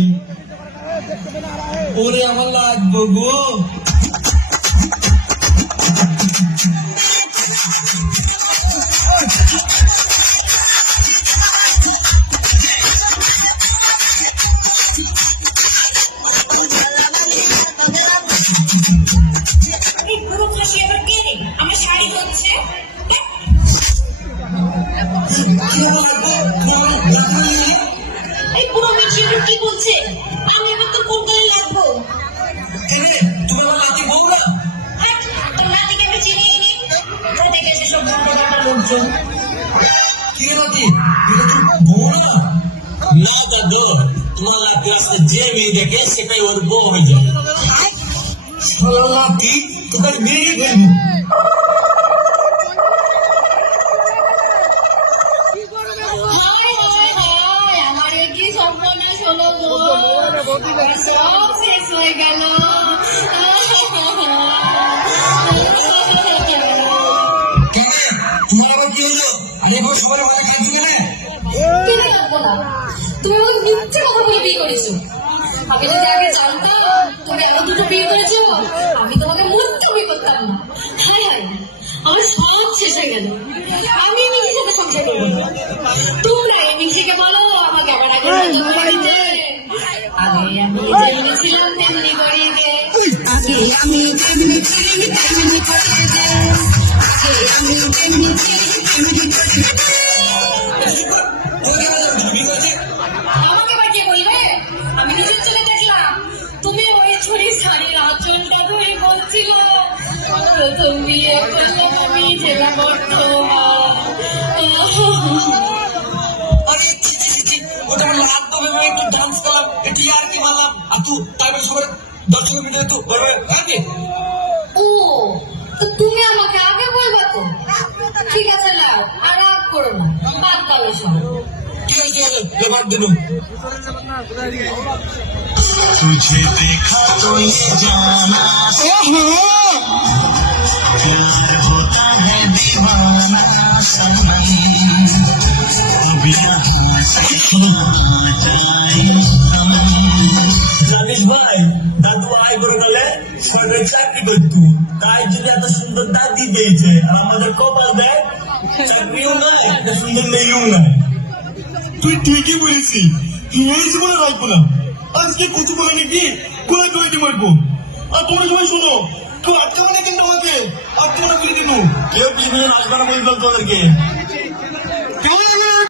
আছি। ওরে আমার লাগবো গো। আমার শাড়ি হচ্ছে এই পুরো মিষ্টি কি বলছে? আমি এবার তো কোন গায়ে লাগবো? তুমি আমার নাতি বউ না? তোর নাতিকে আমি চিনিয়ে নি, কোথায় গেছে সব বন্ধ লোকজন? কি নাতি, এটা তো বউ না? না দাদু, তোমার নাতি আসতে যে মেয়ে দেখে সেটাই ওর বউ হয়ে যায়। শালা নাতি, তোদের মেরে ফেলবো। আমার কি সর্বনাশ হলো গো, সব শেষ হয়ে গেল। তোমার আবার কি হলো? আমি এবার সবাই অনেক কাঁদছি কেন? কেন লাগবো না? তুমি আমাকে মিথ্যে কথা বলে বিয়ে করেছো। আমি যদি আগে জানতাম তুমি এমন দুটো বিয়ে করেছো, আমি তোমাকে মুক্ত বিয়ে করতাম না। হায় হায়, আমার সব শেষ হয়ে গেল। আমি মিঠির সাথে সংসার করবো। তোমরা এই মিঠিকে বলো আমাকে আবার আগে দিতে। আগে আমি যেমনি ছিলাম তেমনি করিয়ে দে। আগে আমি তেমনি ছিলাম তেমনি করিয়ে দে। আগে আমি তেমনি ছিলাম তেমনি করিয়ে দে। আমাকে বাকি বলবে? আমি নিজের চলে দেখলাম তুমি ওই ছুরির শাড়ির আঁচলটা ধরে বলছিল প্রথম বিয়ে করলাম আমি জেলা বর্ধমান। আরে ছি ছি ছি, ওটা আমার লাগতো ভেবে একটু ডান্স করলাম, একটু আর কি মারলাম, আর তুই তারপরে সবাই দর্শকের ভিতরে তুই বলবে আগে। ও তো তুমি আমাকে আগে বলবে তো? ঠিক আছে লাও, আর রাগ করো না, বাদ দাও এসব। ঠিক আছে বাদ দিল। तुझे देखा तो ये जाना प्यार होता है दीवाना सनम अब यहाँ से जाए हम। রাকেশ ভাই, দাদু আয় করে গেলে সরকারি চাকরি করতো, তাই যদি এত সুন্দর দাদি দিয়েছে, আর আমাদের কপাল দেয় চাকরিও নাই, এত সুন্দর মেয়েও নাই। তুই ঠিকই বলেছিস, এই জীবনে রাখবো না। আজকে কচু বলে নাকি কোলায় করে দিয়ে মারবো। আর তোমরা সবাই শোনো, কেউ আটকাবে না কিন্তু আমাকে, আটকাবে না বলে কেন? কেউ কি আসবে না বলতো তোদেরকে?